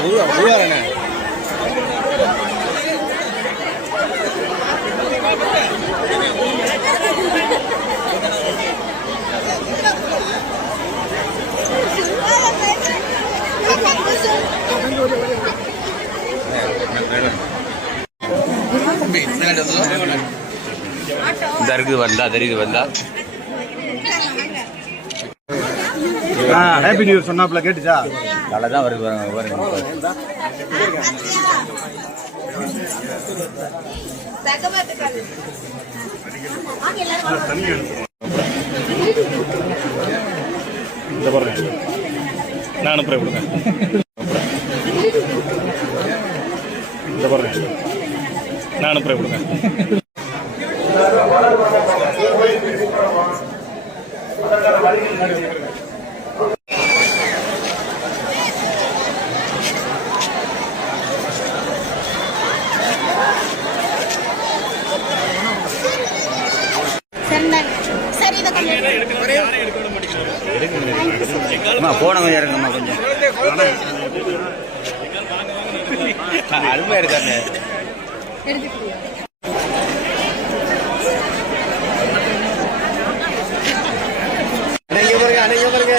உருவாரண்ணே தருக்கு வந்தா தருக்கு வந்தா. Happy new year சொன்னாப்ல கேட்டுச்சா? நல்லா தான் வருது பாருங்க, பாருங்க. இந்த பாருங்க. நான் அனுப்புறேன் கொடுங்க. இந்த பாருங்க. நான் அனுப்புறேன் கொடுங்க. சரி எடுக்கணும்மா போனவங்க கொஞ்சம் கொஞ்சம்? அருமையாக இருக்காங்க. அணைங்க பாருங்க.